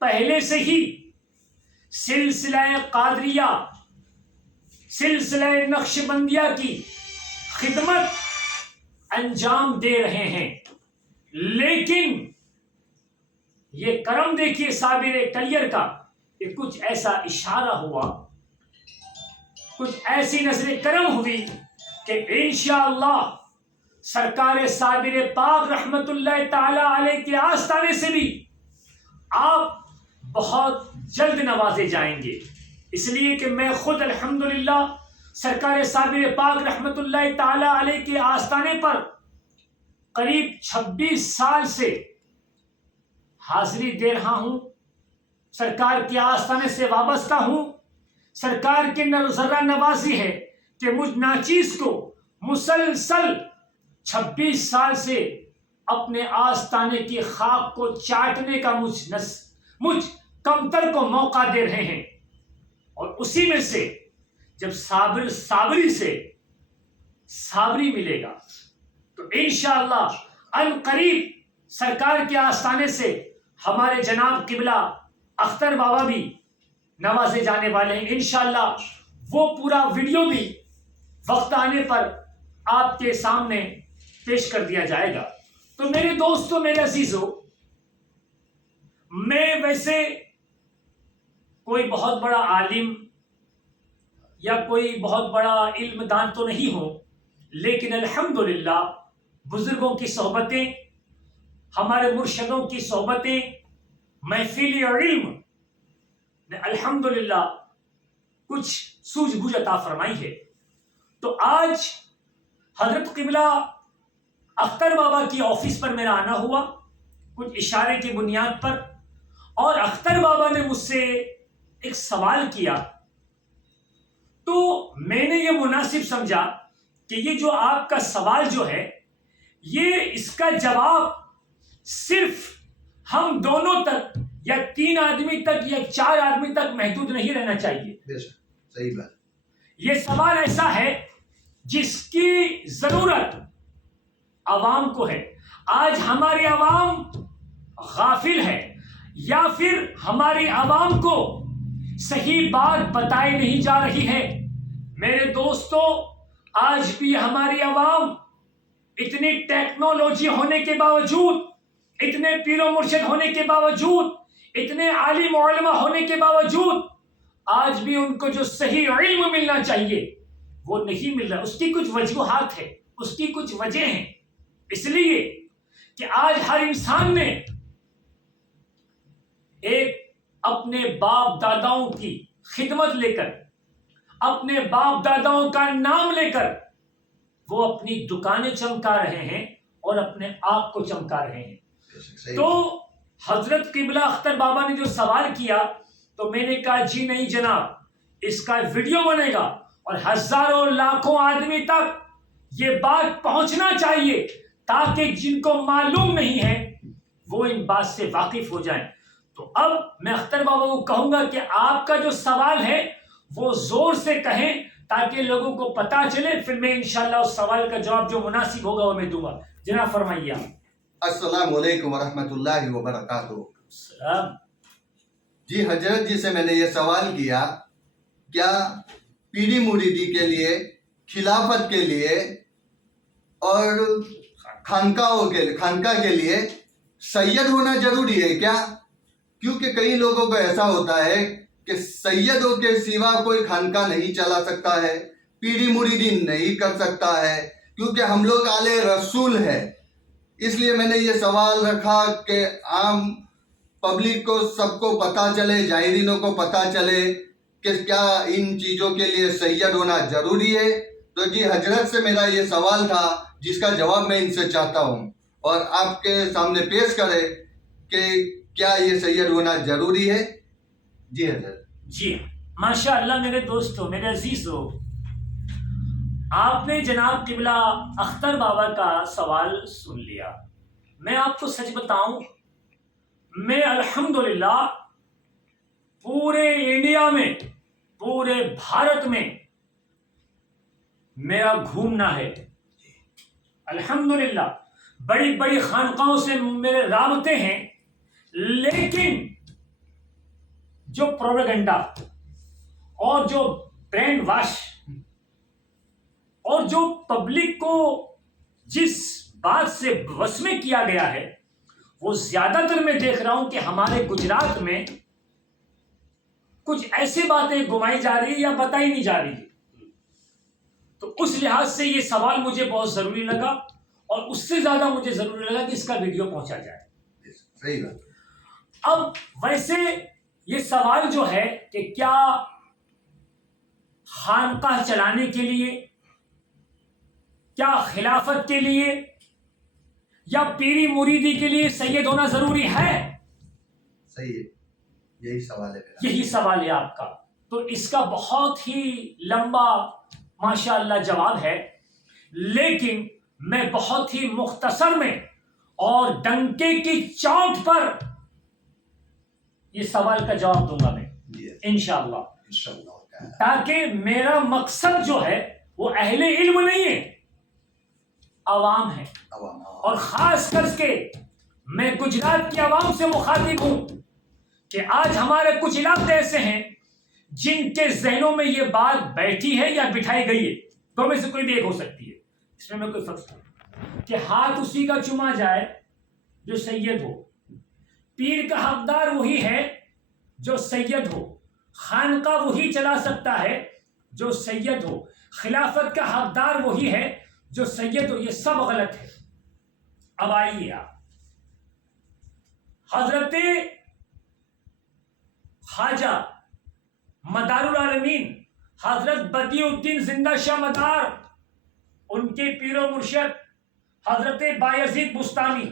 پہلے سے ہی سلسلہ قادریہ، سلسلہ نقش بندیہ کی خدمت انجام دے رہے ہیں، لیکن یہ کرم دیکھیے صابر کلیر کا کہ کچھ ایسا اشارہ ہوا، کچھ ایسی نظر کرم ہوئی کہ انشاءاللہ سرکار صابر پاک رحمت اللہ تعالی علیہ کے آستانے سے بھی آپ بہت جلد نوازے جائیں گے، اس لیے کہ میں خود الحمدللہ سرکار صابر پاک رحمت اللہ تعالی علیہ کے آستانے پر قریب 26 سال سے حاضری دے رہا ہوں، سرکار کے آستانے سے وابستہ ہوں۔ سرکار کے ذرہ نوازی ہے کہ مجھ ناچیز کو مسلسل 26 سال سے اپنے آستانے کی خاک کو چاٹنے کا مجھ کمتر کو موقع دے رہے ہیں، اور اسی میں سے جب صابری سے صابری ملے گا تو انشاءاللہ ان قریب سرکار کے آستانے سے ہمارے جناب قبلہ اختر بابا بھی نوازے جانے والے ہیں۔ انشاءاللہ وہ پورا ویڈیو بھی وقت آنے پر آپ کے سامنے پیش کر دیا جائے گا۔ تو میرے دوستو، میرے عزیزو، میں ویسے کوئی بہت بڑا عالم یا کوئی بہت بڑا علم دان تو نہیں ہوں، لیکن الحمدللہ بزرگوں کی صحبتیں، ہمارے مرشدوں کی صحبتیں، محفل علم نے الحمدللہ کچھ سوجھ بوجھ عطا فرمائی ہے۔ تو آج حضرت قبلہ اختر بابا کی آفس پر میرا آنا ہوا کچھ اشارے کی بنیاد پر، اور اختر بابا نے مجھ سے ایک سوال کیا، تو میں نے یہ مناسب سمجھا کہ یہ جو آپ کا سوال جو ہے، یہ اس کا جواب صرف ہم دونوں تک یا 3 آدمی تک یا 4 آدمی تک محدود نہیں رہنا چاہیے۔ صحیح بات۔ یہ سوال ایسا ہے جس کی ضرورت عوام کو ہے۔ آج ہماری عوام غافل ہے، یا پھر ہماری عوام کو صحیح بات بتائی نہیں جا رہی ہے۔ میرے دوستو، آج بھی ہماری عوام اتنی ٹیکنالوجی ہونے کے باوجود، اتنے پیر و مرشد ہونے کے باوجود، اتنے عالم و علماء ہونے کے باوجود، آج بھی ان کو جو صحیح علم ملنا چاہیے وہ نہیں مل رہا۔ اس کی کچھ وجوہات ہے، اس کی کچھ وجہ ہیں، اس لیے کہ آج ہر انسان نے ایک اپنے باپ داداؤں کی خدمت لے کر، اپنے باپ داداؤں کا نام لے کر وہ اپنی دکانیں چمکا رہے ہیں اور اپنے آپ کو چمکا رہے ہیں۔ تو حضرت قبلہ اختر بابا نے جو سوال کیا تو میں نے کہا جی نہیں جناب، اس کا ویڈیو بنے گا اور ہزاروں لاکھوں آدمی تک یہ بات پہنچنا چاہیے، تاکہ جن کو معلوم نہیں ہے وہ ان بات سے واقف ہو جائیں۔ تو اب میں اختر بابا کو کہوں گا کہ آپ کا جو سوال ہے وہ زور سے کہیں تاکہ لوگوں کو پتا چلے، پھر میں انشاءاللہ اس سوال کا جواب جو مناسب ہوگا وہ میں دوں گا۔ جناب فرمائیے آپ۔ السلام علیکم ورحمۃ اللہ وبرکاتہ۔ السلام۔ جی حضرت جی سے میں نے یہ سوال کیا، کیا پیری مریدی کے لیے، خلافت کے لیے اور خانقاہ کے لیے سید ہونا ضروری ہے کیا؟ کیونکہ کئی لوگوں کو ایسا ہوتا ہے کہ سیدوں کے سوا کوئی خانقاہ نہیں چلا سکتا ہے، پیری مریدی نہیں کر سکتا ہے، کیونکہ ہم لوگ آل رسول ہیں۔ اس لیے میں نے یہ سوال رکھا کہ عام پبلک کو، سب کو پتہ چلے، زائرینوں کو پتہ چلے کہ کیا ان چیزوں کے لیے سید ہونا ضروری ہے۔ تو جی حضرت سے میرا یہ سوال تھا جس کا جواب میں ان سے چاہتا ہوں اور آپ کے سامنے پیش کرے کہ کیا یہ سید ہونا ضروری ہے؟ جی حضرت۔ جی ماشاءاللہ میرے دوستو، میرے عزیزو، آپ نے جناب قبلہ اختر بابا کا سوال سن لیا۔ میں آپ کو سچ بتاؤں، میں الحمدللہ پورے انڈیا میں، پورے بھارت میں میرا گھومنا ہے۔ الحمدللہ بڑی بڑی خانقاہوں سے میرے رابطے ہیں، لیکن جو پروپیگنڈا اور جو برین واش اور جو پبلک کو جس بات سے بس میں کیا گیا ہے، وہ زیادہ تر میں دیکھ رہا ہوں کہ ہمارے گجرات میں کچھ ایسی باتیں گمائی جا رہی یا بتائی نہیں جا رہی. تو اس لحاظ سے یہ سوال مجھے بہت ضروری لگا، اور اس سے زیادہ مجھے ضروری لگا کہ اس کا ویڈیو پہنچا جائے. صحیح بات. اب ویسے یہ سوال جو ہے کہ کیا خانقاہ چلانے کے لیے، کیا خلافت کے لیے، یا پیری مریدی کے لیے سید ہونا ضروری ہے؟ صحیح ہے، یہی سوال ہے. یہی سوال ہے آپ کا. تو اس کا بہت ہی لمبا ماشاءاللہ جواب ہے، لیکن میں بہت ہی مختصر میں اور ڈنکے کی چوٹ پر یہ سوال کا جواب دوں گا میں انشاءاللہ، تاکہ میرا مقصد جو ہے وہ اہل علم نہیں ہے، عوام ہے. اور خاص کر کے میں گجرات کی عوام سے مخاطب ہوں کہ آج ہمارے کچھ علاقے ایسے ہیں جن کے ذہنوں میں یہ بات بیٹھی ہے یا بٹھائی گئی ہے، دو میں سے کوئی بھی ایک ہو سکتی ہے، اس میں کوئی فرق نہیں، کہ ہاتھ اسی کا چوما جائے جو سید ہو، پیر کا حقدار وہی ہے جو سید ہو، خانقاہ وہی چلا سکتا ہے جو سید ہو، خلافت کا حقدار وہی ہے جو سید ہو. یہ سب غلط ہے. اب آئیے آپ، حضرت خواجہ مدار العالمین حضرت بدیع الدین زندہ شاہ مدار، ان کے پیر و مرشد حضرت بایزید بستانی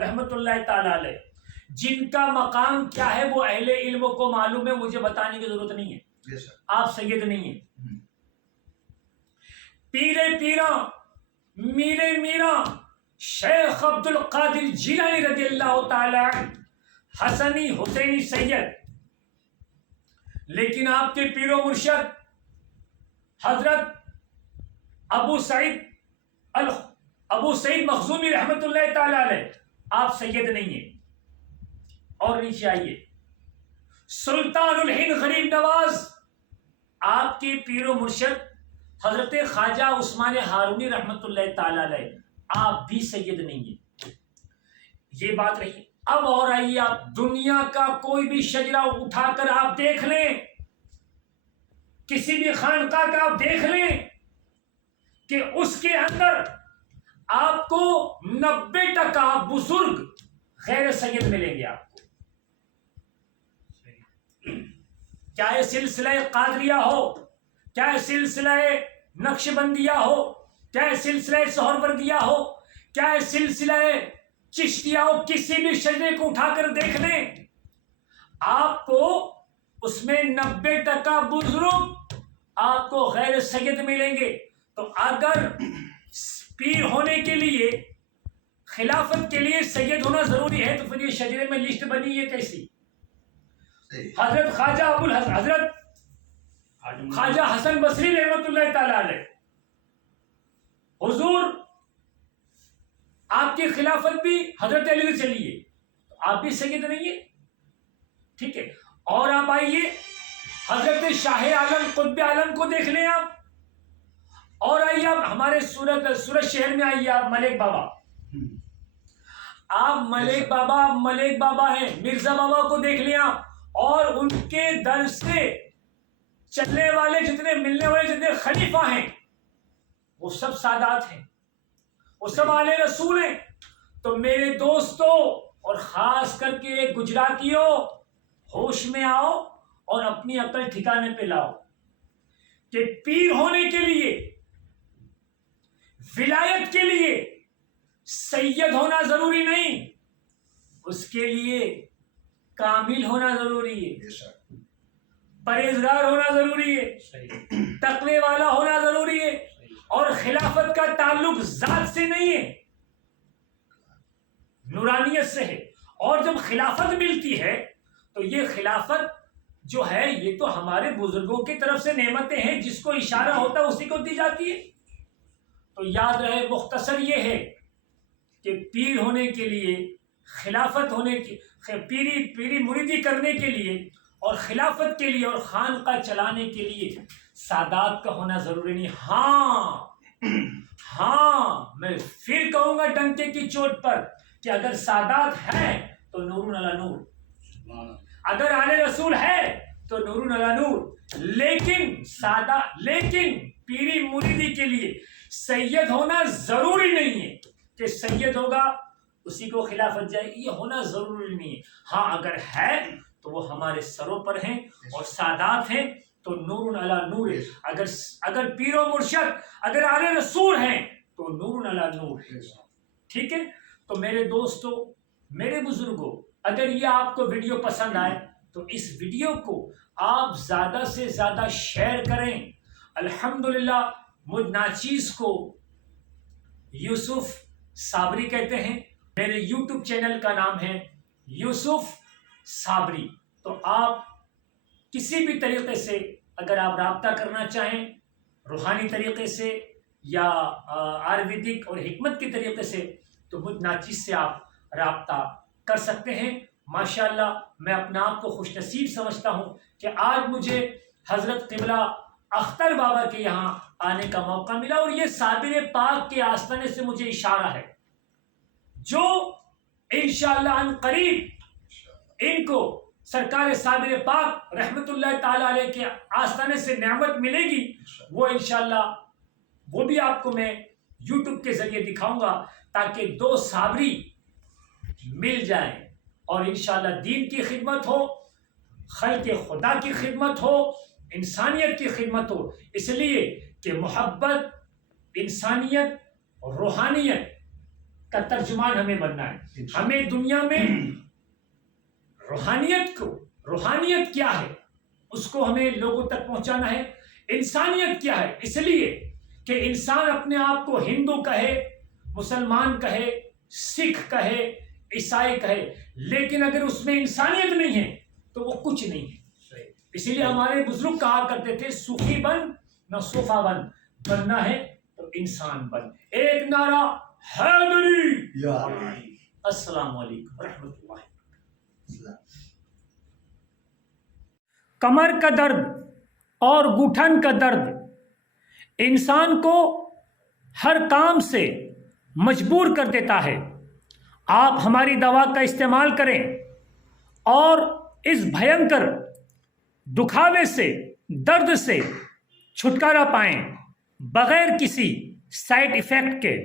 رحمت اللہ تعالی علیہ، جن کا مقام کیا ہے وہ اہل علم کو معلوم ہے، مجھے بتانے کی ضرورت نہیں ہے. آپ سید نہیں ہیں. پیرے پیراں میرے میراں شیخ عبد القادر جیلانی رضی اللہ تعالی عنہ، حسنی حسینی سید، لیکن آپ کے پیر و مرشد حضرت ابو سعید مخزومی رحمت اللہ تعالی علیہ، آپ سید نہیں ہیں. اور نیچے آئیے، سلطان الہند غریب نواز، آپ کے پیر و مرشد حضرت خواجہ عثمان ہارونی رحمت اللہ تعالی علیہ، آپ بھی سید نہیں ہیں. یہ بات رہی. اب اور آئیے آپ دنیا کا کوئی بھی شجرہ اٹھا کر آپ دیکھ لیں، کسی بھی خانقاہ کا آپ دیکھ لیں کہ اس کے اندر آپ کو 90% بزرگ غیر سید ملیں گے. آپ کو چاہے سلسلہ قادریہ ہو، چاہے سلسلہ نقشبندیہ ہو، چاہے سلسلہ سہروردیہ ہو، چاہے سلسلہ چشتیہ ہو، کسی بھی شجرے کو اٹھا کر دیکھ لیں، آپ کو اس میں 90% بزرگ آپ کو غیر سید ملیں گے. تو اگر پیر ہونے کے لیے، خلافت کے لیے سید ہونا ضروری ہے، تو پھر یہ شجرے میں لسٹ بنی ہے کیسی؟ حضرت حضرت خواجہ حسن بصری رحمت اللہ تعالی علیہ، حضور آپ کی خلافت بھی حضرت علی سے چلی ہے، آپ بھی سید نہیں ہے. ٹھیک ہے. اور آپ آئیے حضرت شاہ عالم قطب عالم کو دیکھ لیں آپ. اور آئیے آپ ہمارے سورت شہر میں آئیے، آپ ملک بابا، آپ ملک بابا ہیں، مرزا بابا کو دیکھ لیں آپ. اور ان کے در سے چلنے والے جتنے، ملنے والے جتنے خلیفہ ہیں، وہ سب سادات ہیں، وہ سب آلے رسول ہیں. تو میرے دوستوں اور خاص کر کے گجراتیوں، ہوش میں آؤ اور اپنی عقل ٹھکانے پہ لاؤ کہ پیر ہونے کے لیے، ولایت کے لیے سید ہونا ضروری نہیں، اس کے لیے کامل ہونا ضروری ہے، پرہیزگار ہونا ضروری ہے، تقوی والا ہونا ضروری ہے. اور خلافت کا تعلق ذات سے نہیں ہے، نورانیت سے ہے. اور جب خلافت ملتی ہے تو یہ خلافت جو ہے یہ تو ہمارے بزرگوں کی طرف سے نعمتیں ہیں، جس کو اشارہ ہوتا ہے اسی کو دی جاتی ہے. تو یاد رہے، مختصر یہ ہے کہ پیر ہونے کے لیے، خلافت ہونے کی، پیری مریدی کرنے کے لیے اور خلافت کے لیے اور خانقاہ چلانے کے لیے سادات کا ہونا ضروری نہیں. ہاں میں پھر کہوں گا ڈنکے کی چوٹ پر کہ اگر سادات ہے تو نور علی نور، اگر آل رسول ہے تو نور علی نور، لیکن پیری مریدی کے لیے سید ہونا ضروری نہیں ہے کہ سید ہوگا اسی کو خلافت جائے گی، یہ ہونا ضروری نہیں ہے. ہاں اگر ہے تو وہ ہمارے سروں پر ہیں، اور سادات ہیں تو نور علی نور ہے. اگر پیر و مرشد اگر آل رسول ہیں تو نور علی نور ہے. ٹھیک ہے؟ تو میرے دوستو، میرے بزرگوں، اگر یہ آپ کو ویڈیو پسند آئے تو اس ویڈیو کو آپ زیادہ سے زیادہ شیئر کریں. الحمدللہ مجھ ناچیز کو یوسف صابری کہتے ہیں. میرے یوٹیوب چینل کا نام ہے یوسف صابری. تو آپ کسی بھی طریقے سے اگر آپ رابطہ کرنا چاہیں، روحانی طریقے سے یا آیویدک اور حکمت کے طریقے سے، تو مجھ ناچیز سے آپ رابطہ کر سکتے ہیں. ماشاءاللہ میں اپنا آپ کو خوش نصیب سمجھتا ہوں کہ آج مجھے حضرت قبلہ اختر بابا کے یہاں آنے کا موقع ملا، اور یہ صابر پاک کے آستانے سے مجھے اشارہ ہے، جو انشاءاللہ ان قریب ان کو سرکار صابر پاک رحمت اللہ تعالی علیہ کے آستانے سے نعمت ملے گی. وہ انشاءاللہ وہ بھی آپ کو میں یوٹیوب کے ذریعے دکھاؤں گا، تاکہ دو صابری مل جائیں اور انشاءاللہ دین کی خدمت ہو، خلق خدا کی خدمت ہو، انسانیت کی خدمت ہو. اس لیے کہ محبت، انسانیت اور روحانیت کا ترجمان ہمیں بننا ہے. ہمیں دنیا میں روحانیت کیا ہے اس کو ہمیں لوگوں تک پہنچانا ہے. انسانیت کیا ہے، اس لیے کہ انسان اپنے آپ کو ہندو کہے، مسلمان کہے، سکھ کہے، عیسائی کہے، لیکن اگر اس میں انسانیت نہیں ہے تو وہ کچھ نہیں ہے. اس لیے ہمارے بزرگ کہا کرتے تھے صوفی بن نہ صوفہ بن، بننا ہے تو انسان بن. ایک نعرہ حیدری. السلام علیکم ورحمۃ اللہ. کمر کا درد اور گھٹن کا درد انسان کو ہر کام سے مجبور کر دیتا ہے. آپ ہماری دوا کا استعمال کریں اور اس بھینکر دکھاوے سے، درد سے چھٹکارا پائیں بغیر کسی سائیڈ ایفیکٹ کے.